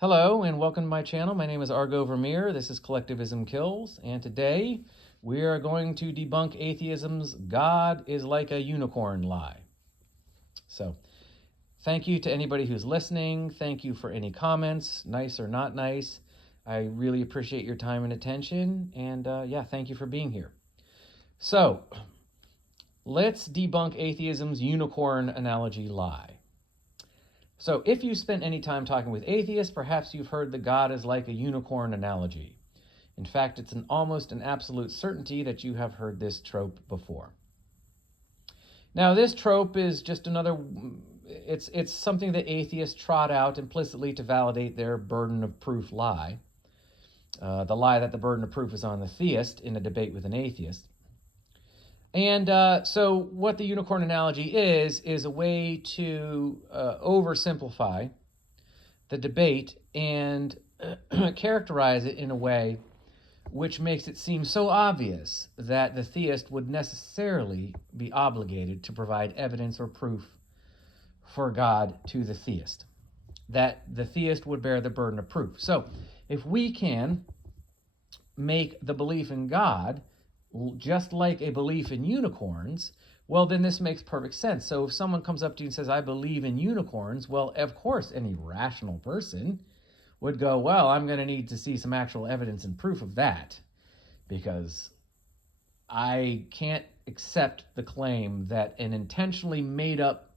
Hello and welcome to my channel. My name is Argo Vermeer. This is Collectivism Kills, and today we are going to debunk atheism's God is like a unicorn lie. So, thank you to anybody who's listening. Thank you for any comments, nice or not nice. I really appreciate your time and attention, and thank you for being here. So, let's debunk atheism's unicorn analogy lie. So if you spent any time talking with atheists, perhaps you've heard that God is like a unicorn analogy. In fact, it's almost an absolute certainty that you have heard this trope before. Now, this trope is just it's something that atheists trot out implicitly to validate their burden of proof lie. The lie that the burden of proof is on the theist in a debate with an atheist. And so what the unicorn analogy is a way to oversimplify the debate and characterize it in a way which makes it seem so obvious that the theist would necessarily be obligated to provide evidence or proof for God to the theist, that the theist would bear the burden of proof. So if we can make the belief in God just like a belief in unicorns, well, then this makes perfect sense. So if someone comes up to you and says, I believe in unicorns, well, of course, any rational person would go, well, I'm going to need to see some actual evidence and proof of that, because I can't accept the claim that an intentionally made up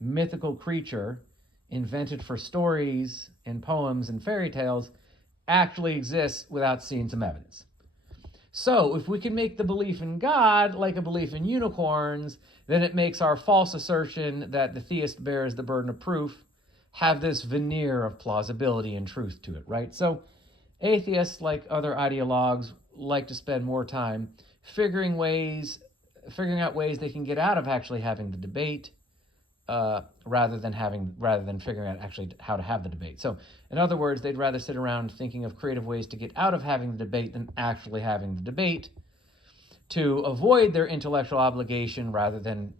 mythical creature invented for stories and poems and fairy tales actually exists without seeing some evidence. So if we can make the belief in God like a belief in unicorns, then it makes our false assertion that the theist bears the burden of proof have this veneer of plausibility and truth to it, right? So atheists, like other ideologues, like to spend more time figuring out ways they can get out of actually having the debate, rather than figuring out actually how to have the debate. So in other words, they'd rather sit around thinking of creative ways to get out of having the debate than actually having the debate, to avoid their intellectual obligation rather than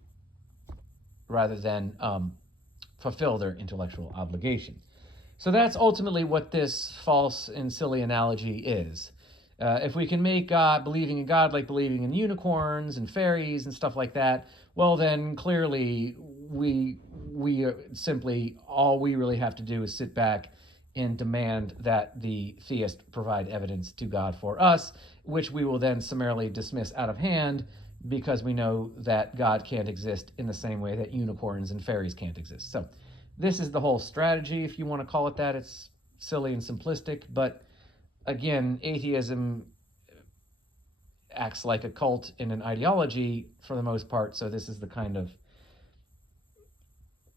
fulfill their intellectual obligation. So that's ultimately what this false and silly analogy is. If we can make believing in God like believing in unicorns and fairies and stuff like that, well, then clearly we simply, all we really have to do is sit back and demand that the theist provide evidence to God for us, which we will then summarily dismiss out of hand because we know that God can't exist in the same way that unicorns and fairies can't exist. So this is the whole strategy, if you want to call it that. It's silly and simplistic, but again, atheism acts like a cult in an ideology for the most part, so this is the kind of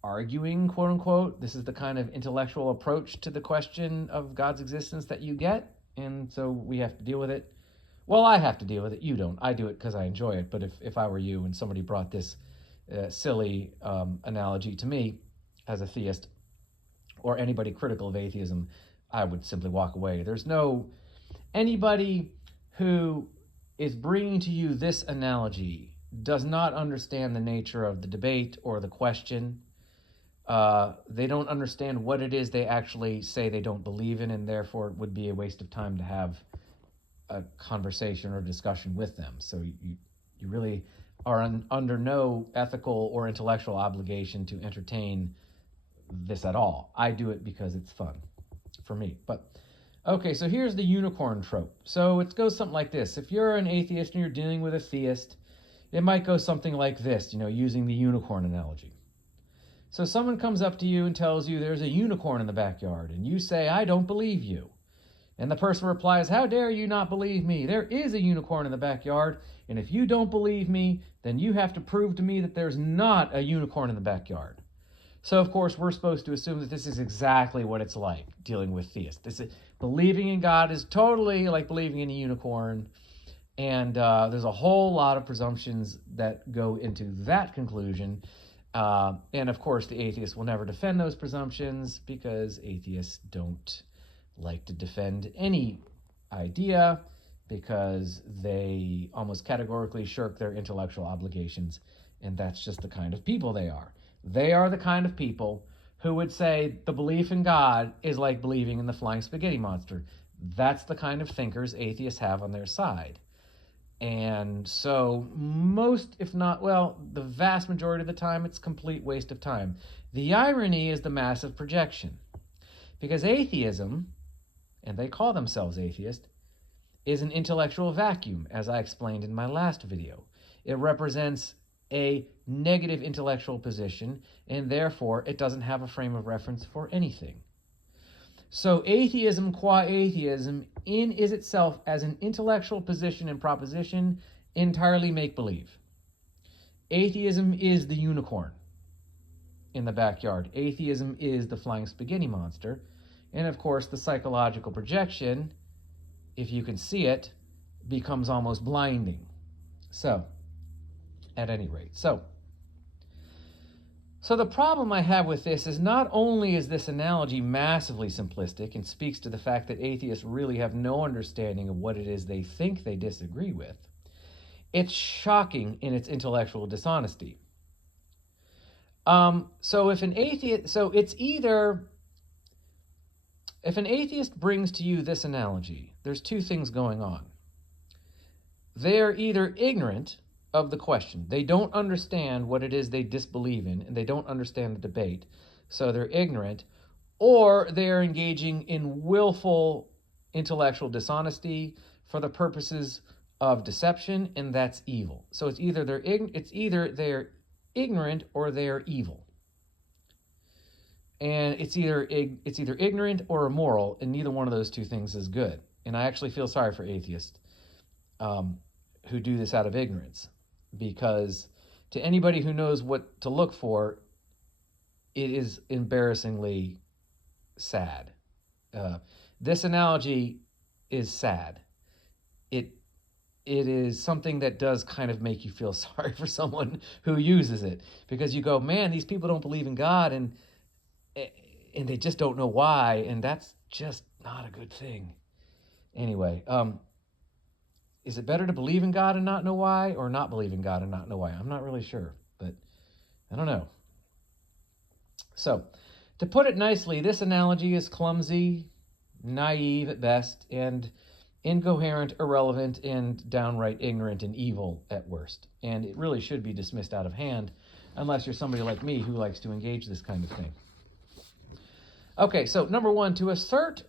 arguing, quote unquote, this is the kind of intellectual approach to the question of God's existence that you get, and so we have to deal with it. Well, I have to deal with it, you don't. I do it because I enjoy it, but if I were you and somebody brought this silly analogy to me as a theist, or anybody critical of atheism, I would simply walk away. There's anybody who is bringing to you this analogy does not understand the nature of the debate or the question. They don't understand what it is they actually say they don't believe in, and therefore it would be a waste of time to have a conversation or discussion with them. So you really are under no ethical or intellectual obligation to entertain this at all. I do it because it's fun for me. But okay, so here's the unicorn trope. So it goes something like this. If you're an atheist and you're dealing with a theist, it might go something like this, using the unicorn analogy. So someone comes up to you and tells you there's a unicorn in the backyard, and you say, I don't believe you. And the person replies, how dare you not believe me? There is a unicorn in the backyard, and if you don't believe me, then you have to prove to me that there's not a unicorn in the backyard. So, of course, we're supposed to assume that this is exactly what it's like dealing with theists. Believing in God is totally like believing in a unicorn, and there's a whole lot of presumptions that go into that conclusion. And, of course, the atheist will never defend those presumptions because atheists don't like to defend any idea because they almost categorically shirk their intellectual obligations, and that's just the kind of people they are. They are the kind of people who would say the belief in God is like believing in the flying spaghetti monster. That's the kind of thinkers atheists have on their side. And so most, if not, well, the vast majority of the time, it's complete waste of time. The irony is the massive projection. Because atheism, and they call themselves atheist, is an intellectual vacuum, as I explained in my last video. It represents a negative intellectual position, and therefore it doesn't have a frame of reference for anything. So atheism qua atheism is itself, as an intellectual position and proposition, entirely make-believe. Atheism is the unicorn in the backyard. Atheism is the flying spaghetti monster. And of course, the psychological projection, if you can see it, becomes almost blinding. So, at any rate. So the problem I have with this is not only is this analogy massively simplistic and speaks to the fact that atheists really have no understanding of what it is they think they disagree with, it's shocking in its intellectual dishonesty. If an atheist brings to you this analogy, there's two things going on. They're either ignorant of the question. They don't understand what it is they disbelieve in, and they don't understand the debate, so they're ignorant, or they're engaging in willful intellectual dishonesty for the purposes of deception, and that's evil. So it's either they're ignorant or they're evil. And it's either ignorant or immoral, and neither one of those two things is good. And I actually feel sorry for atheists who do this out of ignorance, because to anybody who knows what to look for, it is embarrassingly sad. This analogy is sad. It is something that does kind of make you feel sorry for someone who uses it, because you go, man, these people don't believe in God, and they just don't know why, and that's just not a good thing. Anyway, is it better to believe in God and not know why, or not believe in God and not know why? I'm not really sure, but I don't know. So, to put it nicely, this analogy is clumsy, naive at best, and incoherent, irrelevant, and downright ignorant and evil at worst. And it really should be dismissed out of hand, unless you're somebody like me who likes to engage this kind of thing. Okay, so number one, to assert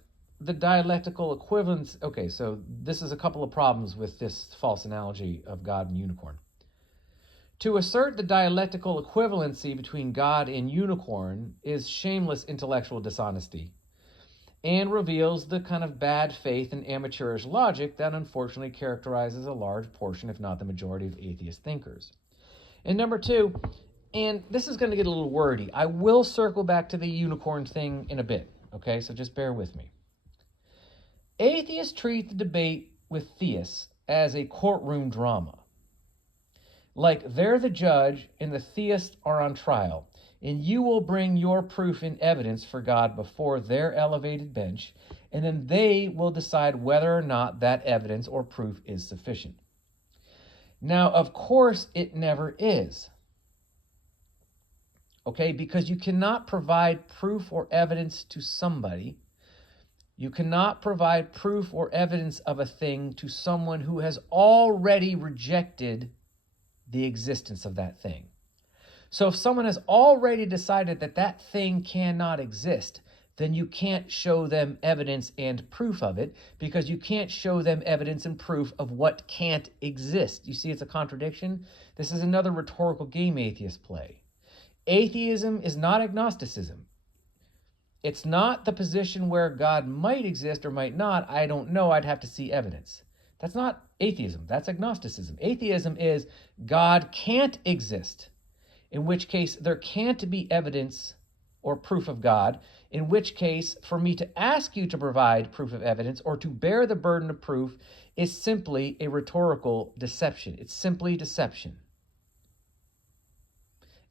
the dialectical equivalence. Okay, so this is a couple of problems with this false analogy of God and unicorn. To assert the dialectical equivalency between God and unicorn is shameless intellectual dishonesty and reveals the kind of bad faith and amateurish logic that unfortunately characterizes a large portion, if not the majority, of atheist thinkers. And number two, and this is going to get a little wordy, I will circle back to the unicorn thing in a bit, okay? So just bear with me. Atheists treat the debate with theists as a courtroom drama. Like they're the judge and the theists are on trial, and you will bring your proof and evidence for God before their elevated bench, and then they will decide whether or not that evidence or proof is sufficient. Now, of course, it never is. Okay, because you cannot provide proof or evidence to somebody. You cannot provide proof or evidence of a thing to someone who has already rejected the existence of that thing. So if someone has already decided that that thing cannot exist, then you can't show them evidence and proof of it, because you can't show them evidence and proof of what can't exist. You see, it's a contradiction. This is another rhetorical game atheists play. Atheism is not agnosticism. It's not the position where God might exist or might not. I don't know. I'd have to see evidence. That's not atheism. That's agnosticism. Atheism is God can't exist, in which case there can't be evidence or proof of God, in which case for me to ask you to provide proof of evidence or to bear the burden of proof is simply a rhetorical deception. It's simply deception.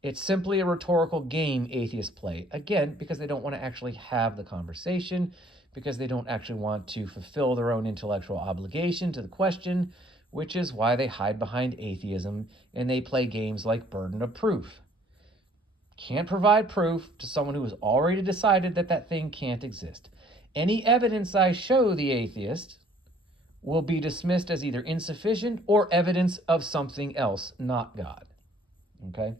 It's simply a rhetorical game atheists play, again, because they don't want to actually have the conversation, because they don't actually want to fulfill their own intellectual obligation to the question, which is why they hide behind atheism and they play games like burden of proof. Can't provide proof to someone who has already decided that that thing can't exist. Any evidence I show the atheist will be dismissed as either insufficient or evidence of something else, not God. Okay?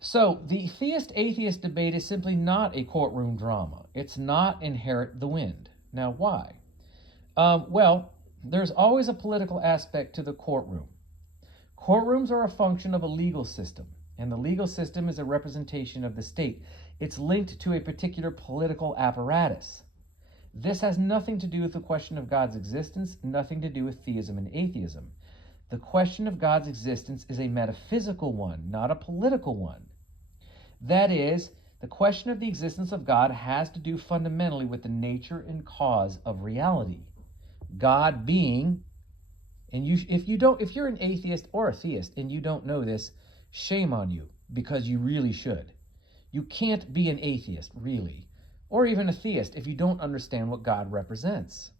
So the theist-atheist debate is simply not a courtroom drama. It's not inherit the wind. Now, why? Well, there's always a political aspect to the courtroom. Courtrooms are a function of a legal system, and the legal system is a representation of the state. It's linked to a particular political apparatus. This has nothing to do with the question of God's existence, nothing to do with theism and atheism. The question of God's existence is a metaphysical one, not a political one. That is, the question of the existence of God has to do fundamentally with the nature and cause of reality. God being, and if you're an atheist or a theist and you don't know this, shame on you, because you really should. You can't be an atheist, really, or even a theist if you don't understand what God represents.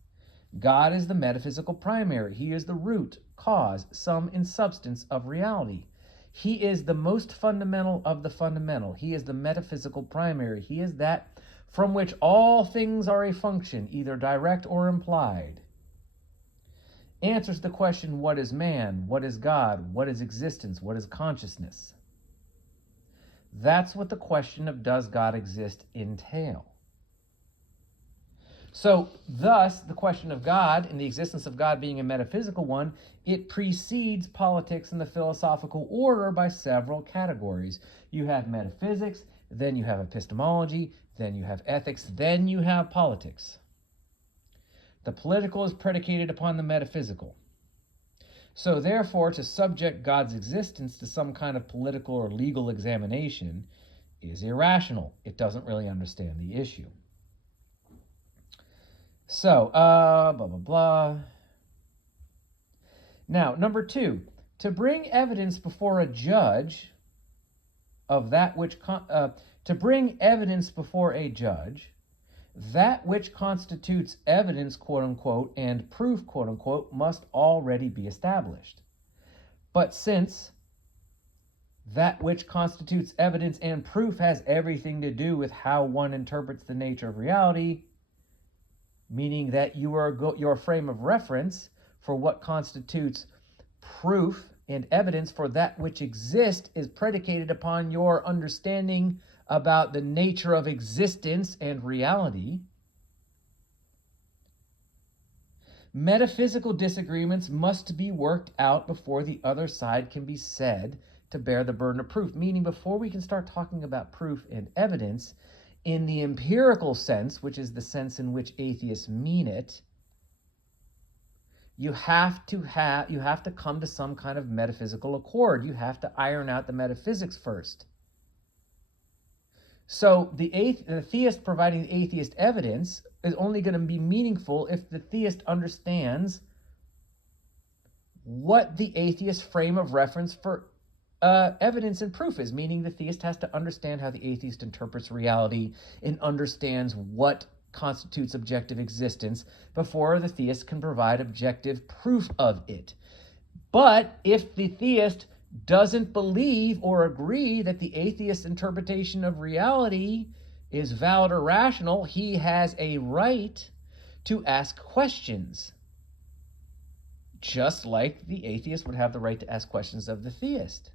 God is the metaphysical primary. He is the root, cause, sum, and substance of reality. He is the most fundamental of the fundamental. He is the metaphysical primary. He is that from which all things are a function, either direct or implied. Answers the question, what is man? What is God? What is existence? What is consciousness? That's what the question of does God exist entail. So, thus, the question of God and the existence of God being a metaphysical one, it precedes politics in the philosophical order by several categories. You have metaphysics, then you have epistemology, then you have ethics, then you have politics. The political is predicated upon the metaphysical. So, therefore, to subject God's existence to some kind of political or legal examination is irrational. It doesn't really understand the issue. So, blah, blah, blah. Now, number 2, to bring evidence before a judge of that which, that which constitutes evidence, quote unquote, and proof, quote unquote, must already be established. But since that which constitutes evidence and proof has everything to do with how one interprets the nature of reality, meaning that your frame of reference for what constitutes proof and evidence for that which exists is predicated upon your understanding about the nature of existence and reality. Metaphysical disagreements must be worked out before the other side can be said to bear the burden of proof, meaning before we can start talking about proof and evidence in the empirical sense, which is the sense in which atheists mean it, you have to come to some kind of metaphysical accord. You have to iron out the metaphysics first. So the theist providing the atheist evidence is only going to be meaningful if the theist understands what the atheist frame of reference for evidence and proof is, meaning the theist has to understand how the atheist interprets reality and understands what constitutes objective existence before the theist can provide objective proof of it. But if the theist doesn't believe or agree that the atheist's interpretation of reality is valid or rational, he has a right to ask questions. Just like the atheist would have the right to ask questions of the theist.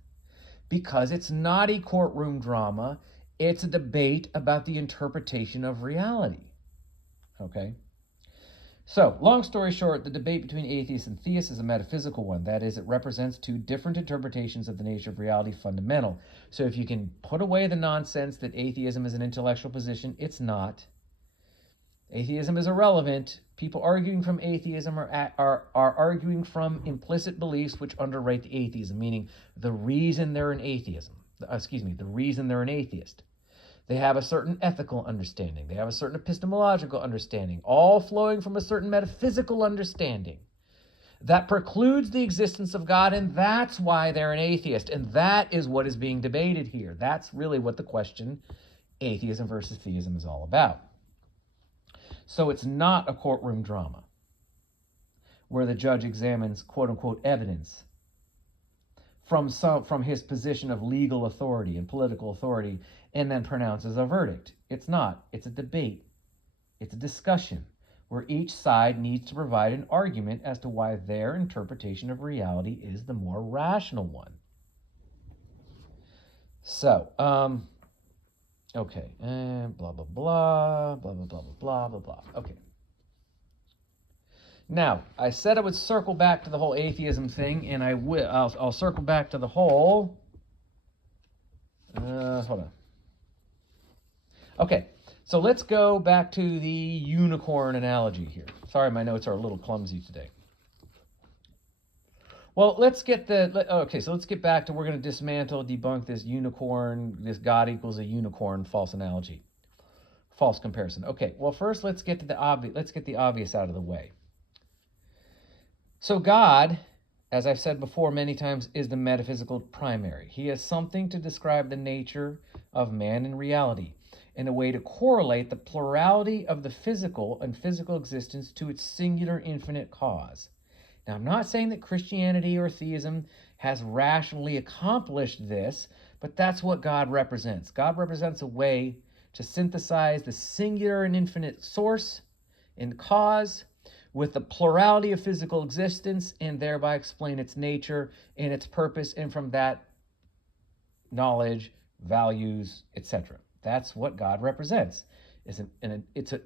Because it's not a courtroom drama, it's a debate about the interpretation of reality. Okay? So, long story short, the debate between atheists and theists is a metaphysical one. That is, it represents two different interpretations of the nature of reality fundamental. So if you can put away the nonsense that atheism is an intellectual position, it's not. Atheism is irrelevant. People arguing from atheism are arguing from implicit beliefs which underwrite the atheism, meaning the reason they're an atheist. They have a certain ethical understanding. They have a certain epistemological understanding, all flowing from a certain metaphysical understanding that precludes the existence of God, and that's why they're an atheist. And that is what is being debated here. That's really what the question, atheism versus theism, is all about. So it's not a courtroom drama where the judge examines quote-unquote evidence from his position of legal authority and political authority and then pronounces a verdict. It's not. It's a debate. It's a discussion where each side needs to provide an argument as to why their interpretation of reality is the more rational one. So, okay, and blah, blah, blah, blah, blah, blah, blah, blah, blah. Okay. Now, I said I would circle back to the whole atheism thing, and I will. I'll circle back to the whole. Hold on. Okay, so let's go back to the unicorn analogy here. Sorry, my notes are a little clumsy today. Well, let's get back to, we're going to dismantle, debunk this unicorn, this God equals a unicorn false analogy, false comparison. Okay, well, first let's get the obvious out of the way. So God, as I've said before many times, is the metaphysical primary. He has something to describe the nature of man in reality, in a way to correlate the plurality of the physical and physical existence to its singular infinite cause. Now, I'm not saying that Christianity or theism has rationally accomplished this, but that's what God represents. God represents a way to synthesize the singular and infinite source and cause with the plurality of physical existence and thereby explain its nature and its purpose, and from that, knowledge, values, etc. That's what God represents. It's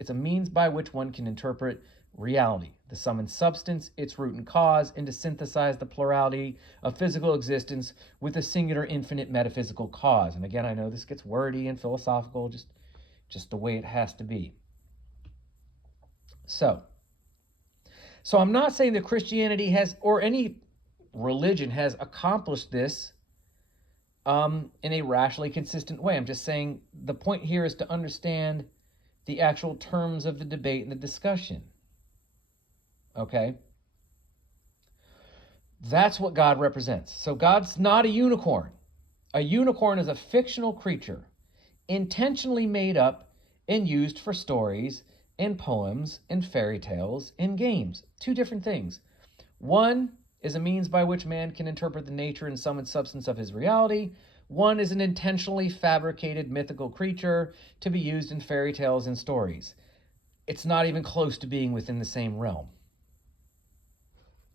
a means by which one can interpret reality, the sum and substance, its root and cause, and to synthesize the plurality of physical existence with a singular infinite metaphysical cause. And again, I know this gets wordy and philosophical, just the way it has to be. So I'm not saying that Christianity has, or any religion has accomplished this in a rationally consistent way. I'm just saying the point here is to understand the actual terms of the debate and the discussion. Okay? That's what God represents. So God's not a unicorn. A unicorn is a fictional creature intentionally made up and used for stories and poems and fairy tales and games. Two different things. One is a means by which man can interpret the nature and sum and substance of his reality. One is an intentionally fabricated mythical creature to be used in fairy tales and stories. It's not even close to being within the same realm.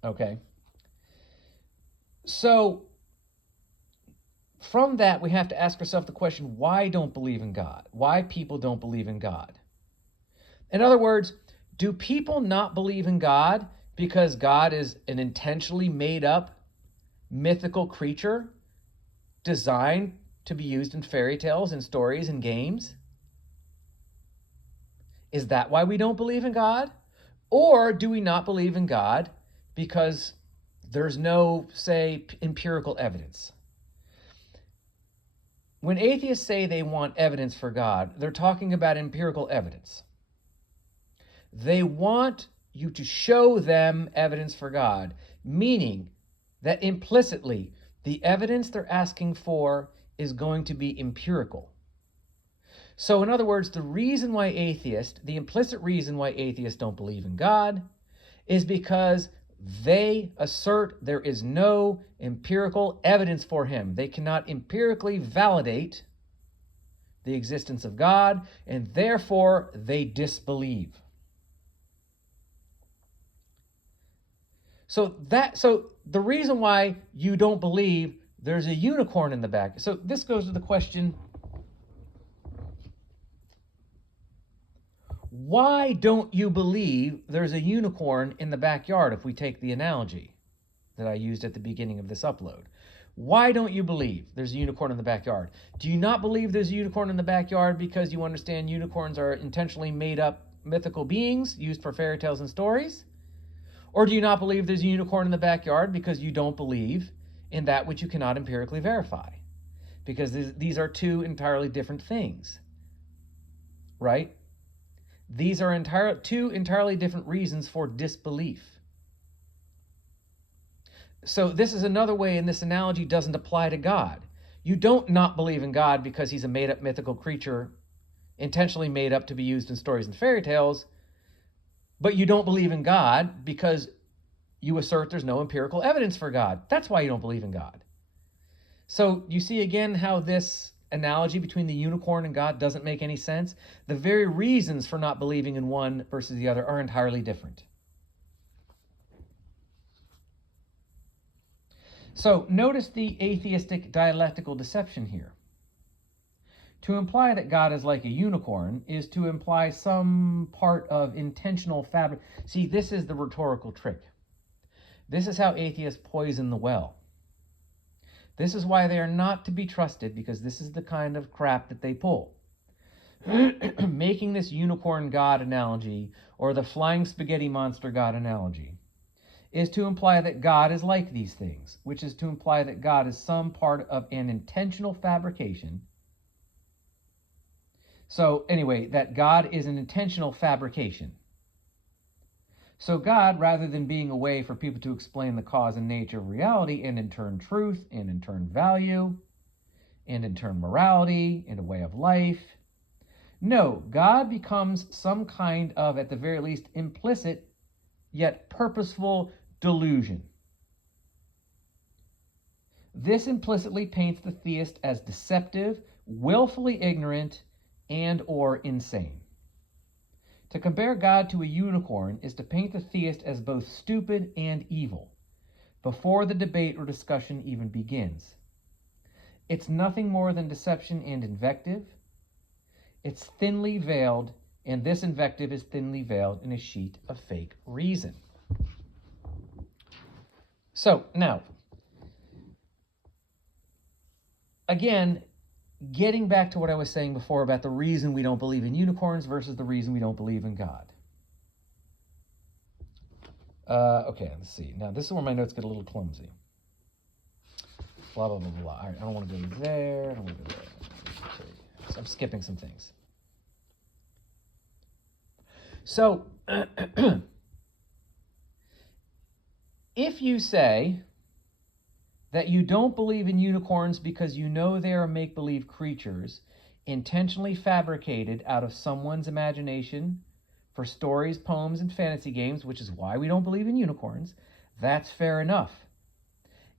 Okay? So, from that, we have to ask ourselves the question, why don't believe in God? Why people don't believe in God? In other words, do people not believe in God because God is an intentionally made up mythical creature designed to be used in fairy tales and stories and games? Is that why we don't believe in God? Or do we not believe in God because there's no, say, empirical evidence? When atheists say they want evidence for God, they're talking about empirical evidence. They want you to show them evidence for God, meaning that implicitly the evidence they're asking for is going to be empirical. So in other words, the implicit reason why atheists don't believe in God is because they assert there is no empirical evidence for him. They cannot empirically validate the existence of God, and therefore they disbelieve. So the reason why you don't believe there's a unicorn in the back. So this goes to the question, why don't you believe there's a unicorn in the backyard, if we take the analogy that I used at the beginning of this upload? Why don't you believe there's a unicorn in the backyard? Do you not believe there's a unicorn in the backyard because you understand unicorns are intentionally made up mythical beings used for fairy tales and stories? Or do you not believe there's a unicorn in the backyard because you don't believe in that which you cannot empirically verify? Because these are two entirely different things, right? These are two entirely different reasons for disbelief. So this is another way, and this analogy doesn't apply to God. You don't not believe in God because he's a made-up mythical creature intentionally made up to be used in stories and fairy tales, but you don't believe in God because you assert there's no empirical evidence for God. That's why you don't believe in God. So you see again how this analogy between the unicorn and God doesn't make any sense? The very reasons for not believing in one versus the other are entirely different. So notice the atheistic dialectical deception here. To imply that God is like a unicorn is to imply some part of intentional fabric. See, this is the rhetorical trick. This is how atheists poison the well. This is why they are not to be trusted, because this is the kind of crap that they pull. Making this unicorn God analogy, or the flying spaghetti monster God analogy, is to imply that God is like these things, which is to imply that God is some part of an intentional fabrication. So anyway, that God is an intentional fabrication. So God, rather than being a way for people to explain the cause and nature of reality, and in turn truth, and in turn value, and in turn morality, and a way of life, no, God becomes some kind of, at the very least, implicit yet purposeful delusion. This implicitly paints the theist as deceptive, willfully ignorant, and or insane. To compare God to a unicorn is to paint the theist as both stupid and evil, before the debate or discussion even begins. It's nothing more than deception and invective. It's thinly veiled, and this invective is thinly veiled in a sheet of fake reason. So, now, again, getting back to what I was saying before about the reason we don't believe in unicorns versus the reason we don't believe in God. Okay, let's see. Now, this is where my notes get a little clumsy. Blah, blah, blah, blah. All right, I don't want to go there. I don't want to go there. Okay. So I'm skipping some things. So, if you say that you don't believe in unicorns because you know they are make-believe creatures intentionally fabricated out of someone's imagination for stories, poems, and fantasy games, which is why we don't believe in unicorns, that's fair enough.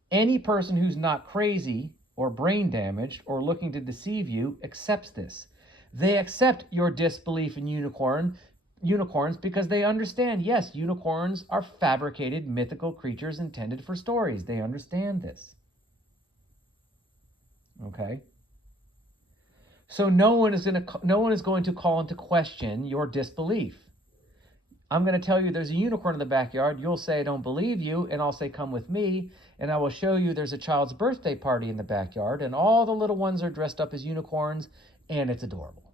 Any person who's not crazy or brain damaged or looking to deceive you accepts this. They accept your disbelief in unicorns because they understand, yes, unicorns are fabricated mythical creatures intended for stories. They understand this. Okay? So no one is going to call into question your disbelief. I'm going to tell you there's a unicorn in the backyard. You'll say, I don't believe you, and I'll say, come with me, and I will show you there's a child's birthday party in the backyard, and all the little ones are dressed up as unicorns, and it's adorable.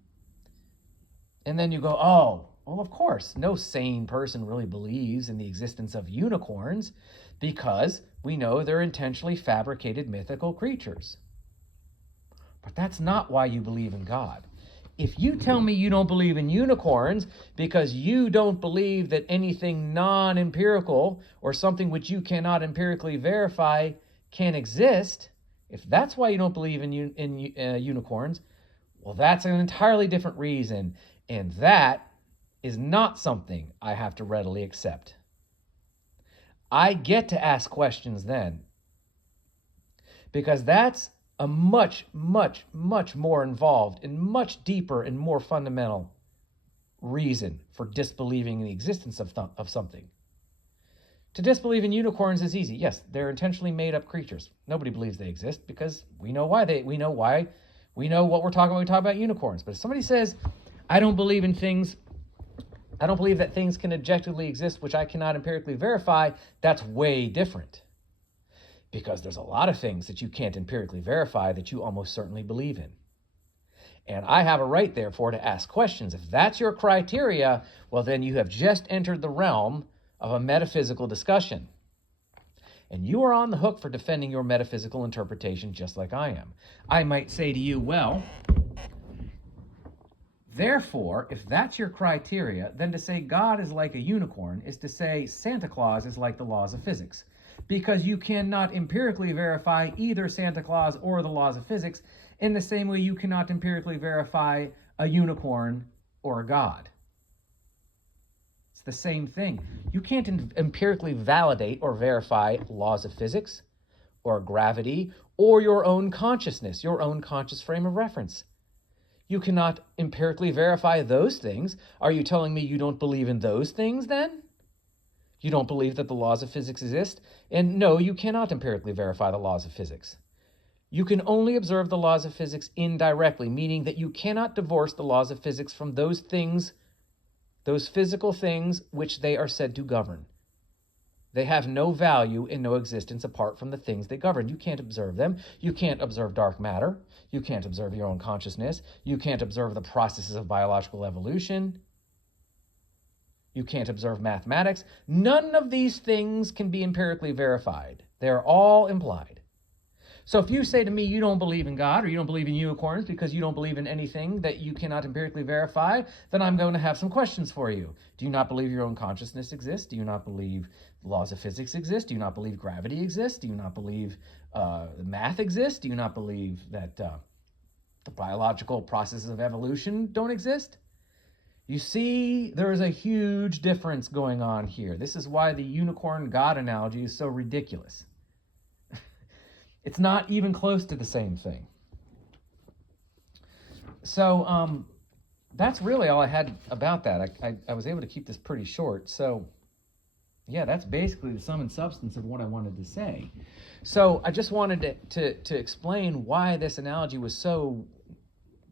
And then you go, oh, well, of course, no sane person really believes in the existence of unicorns because we know they're intentionally fabricated mythical creatures. But that's not why you believe in God. If you tell me you don't believe in unicorns because you don't believe that anything non-empirical or something which you cannot empirically verify can exist, if that's why you don't believe in unicorns, well, that's an entirely different reason, and that is not something I have to readily accept. I get to ask questions then, because that's a much, much, much more involved and much deeper and more fundamental reason for disbelieving in the existence of something. To disbelieve in unicorns is easy. Yes, they're intentionally made up creatures. Nobody believes they exist because we know what we're talking about when we talk about unicorns. But if somebody says, I don't believe that things can objectively exist which I cannot empirically verify, that's way different. Because there's a lot of things that you can't empirically verify that you almost certainly believe in. And I have a right, therefore, to ask questions. If that's your criteria, well, then you have just entered the realm of a metaphysical discussion. And you are on the hook for defending your metaphysical interpretation just like I am. I might say to you, well, therefore, if that's your criteria, then to say God is like a unicorn is to say Santa Claus is like the laws of physics. Because you cannot empirically verify either Santa Claus or the laws of physics in the same way you cannot empirically verify a unicorn or a God. It's the same thing. You can't empirically validate or verify laws of physics or gravity or your own consciousness, your own conscious frame of reference. You cannot empirically verify those things. Are you telling me you don't believe in those things then? You don't believe that the laws of physics exist? And no, you cannot empirically verify the laws of physics. You can only observe the laws of physics indirectly, meaning that you cannot divorce the laws of physics from those things, those physical things which they are said to govern. They have no value and no existence apart from the things they govern. You can't observe them. You can't observe dark matter. You can't observe your own consciousness. You can't observe the processes of biological evolution. You can't observe mathematics. None of these things can be empirically verified. They're all implied. So if you say to me you don't believe in God or you don't believe in unicorns because you don't believe in anything that you cannot empirically verify, then I'm going to have some questions for you. Do you not believe your own consciousness exists? Do you not believe the laws of physics exist? Do you not believe gravity exists? Do you not believe math exists? Do you not believe that the biological processes of evolution don't exist? You see, there is a huge difference going on here. This is why the unicorn God analogy is so ridiculous. It's not even close to the same thing. So that's really all I had about that. I was able to keep this pretty short. So yeah, that's basically the sum and substance of what I wanted to say. So I just wanted to explain why this analogy was so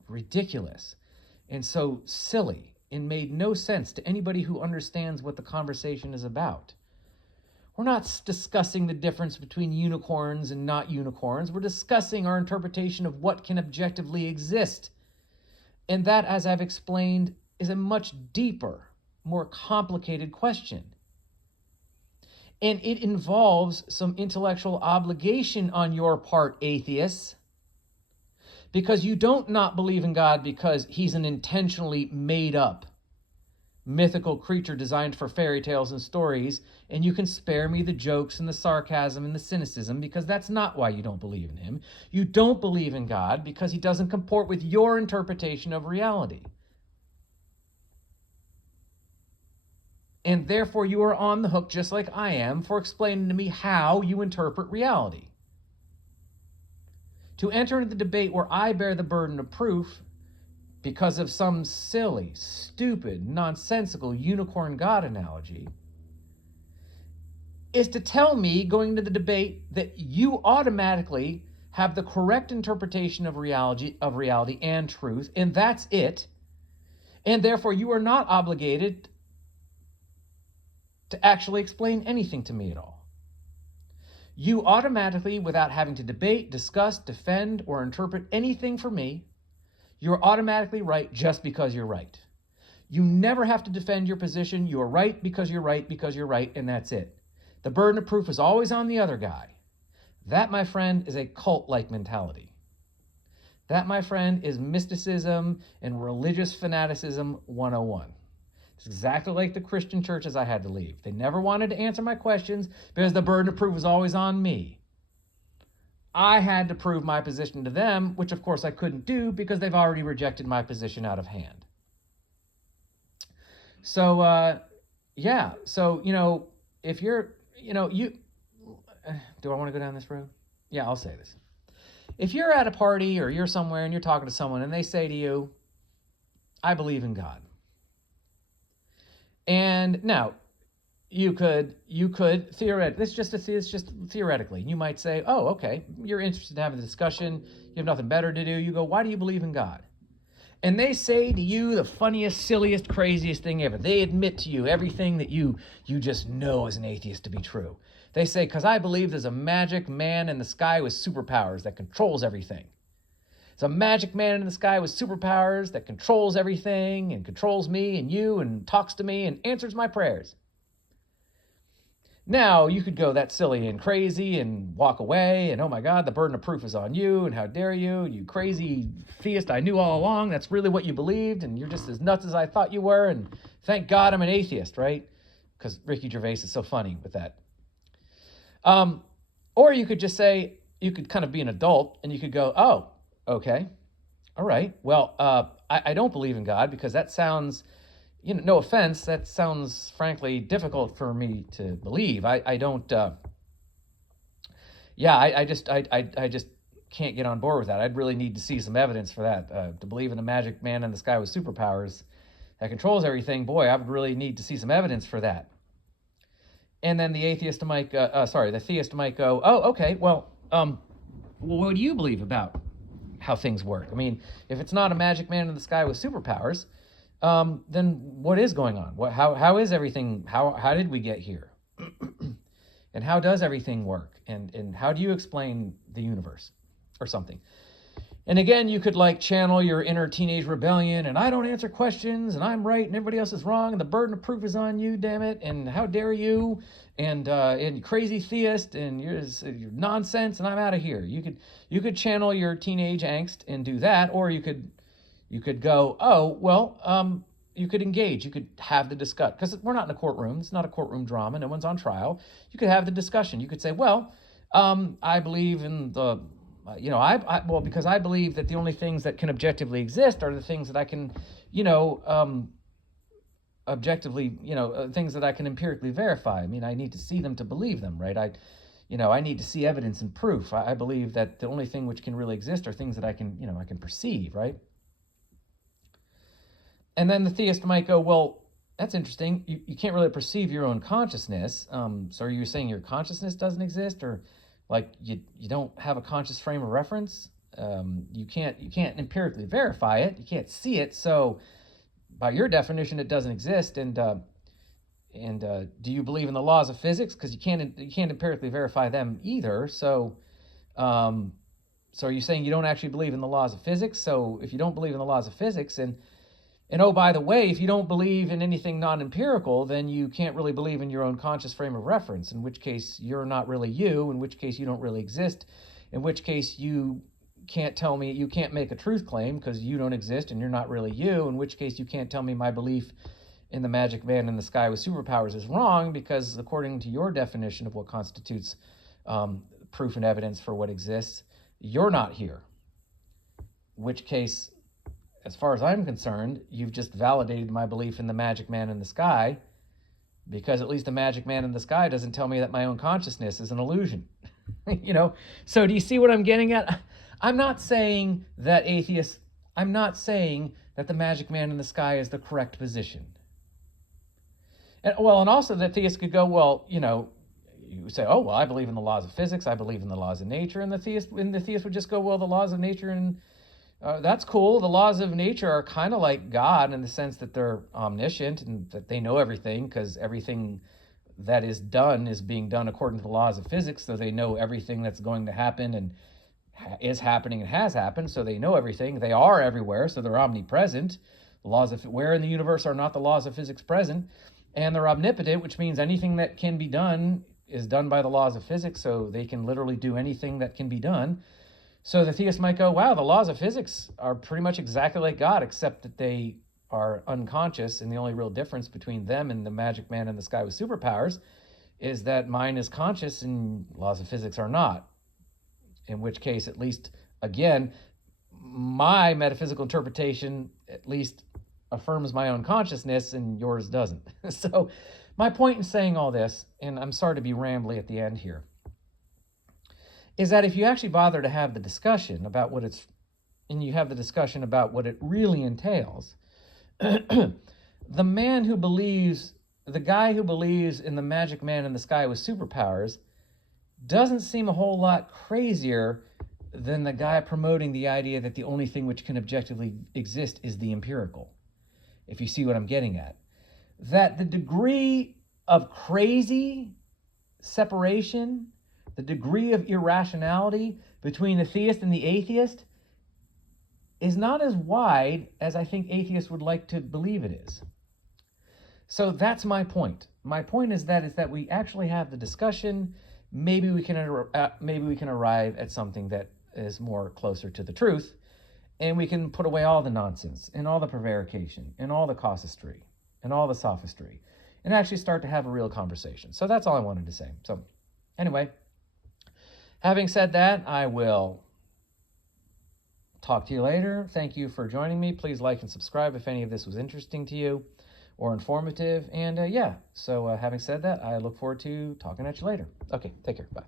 ridiculous and so silly and made no sense to anybody who understands what the conversation is about. We're not discussing the difference between unicorns and not unicorns. We're discussing our interpretation of what can objectively exist. And that, as I've explained, is a much deeper, more complicated question. And it involves some intellectual obligation on your part, atheists, because you don't not believe in God because he's an intentionally made up mythical creature designed for fairy tales and stories, and you can spare me the jokes and the sarcasm and the cynicism because that's not why you don't believe in him. You don't believe in God because he doesn't comport with your interpretation of reality. And therefore you are on the hook, just like I am, for explaining to me how you interpret reality. To enter into the debate where I bear the burden of proof because of some silly, stupid, nonsensical unicorn God analogy is to tell me, going into the debate, that you automatically have the correct interpretation of reality and truth, and that's it. And therefore you are not obligated to actually explain anything to me at all. You automatically, without having to debate, discuss, defend, or interpret anything for me, you're automatically right just because you're right. You never have to defend your position. You're right because you're right because you're right, and that's it. The burden of proof is always on the other guy. That, my friend, is a cult-like mentality. That, my friend, is mysticism and religious fanaticism 101. It's exactly like the Christian churches I had to leave. They never wanted to answer my questions because the burden of proof was always on me. I had to prove my position to them, which of course I couldn't do because they've already rejected my position out of hand. So, yeah. So, if you're, do I want to go down this road? Yeah, I'll say this. If you're at a party or you're somewhere and you're talking to someone and they say to you, I believe in God. And now, you could theoretically, it's just theoretically, you might say, oh, okay, you're interested in having a discussion, you have nothing better to do, you go, why do you believe in God? And they say to you the funniest, silliest, craziest thing ever. They admit to you everything that you just know as an atheist to be true. They say, because I believe there's a magic man in the sky with superpowers that controls everything. It's a magic man in the sky with superpowers that controls everything and controls me and you and talks to me and answers my prayers. Now, you could go that silly and crazy and walk away and, oh my God, the burden of proof is on you and how dare you, you crazy theist, I knew all along that's really what you believed and you're just as nuts as I thought you were and thank God I'm an atheist, right? Because Ricky Gervais is so funny with that. Or you could just say, you could kind of be an adult and you could go, oh, okay, all right, well, I don't believe in God because that sounds... no offense, that sounds frankly difficult for me to believe. I don't, yeah, I just can't get on board with that. I'd really need to see some evidence for that. To believe in a magic man in the sky with superpowers that controls everything, boy, I would really need to see some evidence for that. And then the atheist might, the theist might go, oh, okay, well, what do you believe about how things work? I mean, if it's not a magic man in the sky with superpowers, then what is going on? How is everything? How did we get here? And how does everything work? And how do you explain the universe or something? And again, you could like channel your inner teenage rebellion, and I don't answer questions, and I'm right, and everybody else is wrong, and the burden of proof is on you, damn it, and how dare you, and crazy theist, and you're nonsense, and I'm out of here. You could channel your teenage angst and do that, or you could go, oh well, you could engage, you could have the discussion, because we're not in a courtroom. It's not a courtroom drama. No one's on trial. You could have the discussion. You could say, well, I believe in the well, because I believe that the only things that can objectively exist are the things that I can, objectively, things that I can empirically verify. I mean, I need to see them to believe them, right? I need to see evidence and proof. I believe that the only thing which can really exist are things that I can perceive, right? And then the theist might go, well, that's interesting. You can't really perceive your own consciousness. So are you saying your consciousness doesn't exist, or like you don't have a conscious frame of reference? You can't empirically verify it. You can't see it. So by your definition, it doesn't exist. And do you believe in the laws of physics? Because you can't empirically verify them either. So are you saying you don't actually believe in the laws of physics? So if you don't believe in the laws of physics, and oh, by the way, if you don't believe in anything non-empirical, then you can't really believe in your own conscious frame of reference, in which case you're not really you, in which case you don't really exist, in which case you can't tell me, you can't make a truth claim because you don't exist and you're not really you, in which case you can't tell me my belief in the magic man in the sky with superpowers is wrong, because according to your definition of what constitutes proof and evidence for what exists, you're not here. In which case, as far as I'm concerned, you've just validated my belief in the magic man in the sky, because at least the magic man in the sky doesn't tell me that my own consciousness is an illusion. So do you see what I'm getting at? I'm not saying that the magic man in the sky is the correct position. And also the theist could go, well, you say, oh, well, I believe in the laws of physics, I believe in the laws of nature, and the theist would just go, well, the laws of nature and that's cool. The laws of nature are kind of like God in the sense that they're omniscient and that they know everything, because everything that is done is being done according to the laws of physics. So they know everything that's going to happen and is happening and has happened. So they know everything. They are everywhere. So they're omnipresent. The laws of where in the universe are not the laws of physics present? And they're omnipotent, which means anything that can be done is done by the laws of physics. So they can literally do anything that can be done. So the theist might go, wow, the laws of physics are pretty much exactly like God, except that they are unconscious, and the only real difference between them and the magic man in the sky with superpowers is that mine is conscious and laws of physics are not. In which case, at least, again, my metaphysical interpretation at least affirms my own consciousness and yours doesn't. So my point in saying all this, and I'm sorry to be rambly at the end here, is that if you actually bother to have the discussion about what it really entails, the guy who believes in the magic man in the sky with superpowers doesn't seem a whole lot crazier than the guy promoting the idea that the only thing which can objectively exist is the empirical. If you see what I'm getting at. That the degree of crazy separation, the degree of irrationality between the theist and the atheist is not as wide as I think atheists would like to believe it is. So that's my point. My point is that we actually have the discussion. Maybe we can arrive at something that is more closer to the truth, and we can put away all the nonsense and all the prevarication and all the casuistry and all the sophistry and actually start to have a real conversation. So that's all I wanted to say. So anyway, having said that, I will talk to you later. Thank you for joining me. Please like and subscribe if any of this was interesting to you or informative. And having said that, I look forward to talking at you later. Okay, take care. Bye.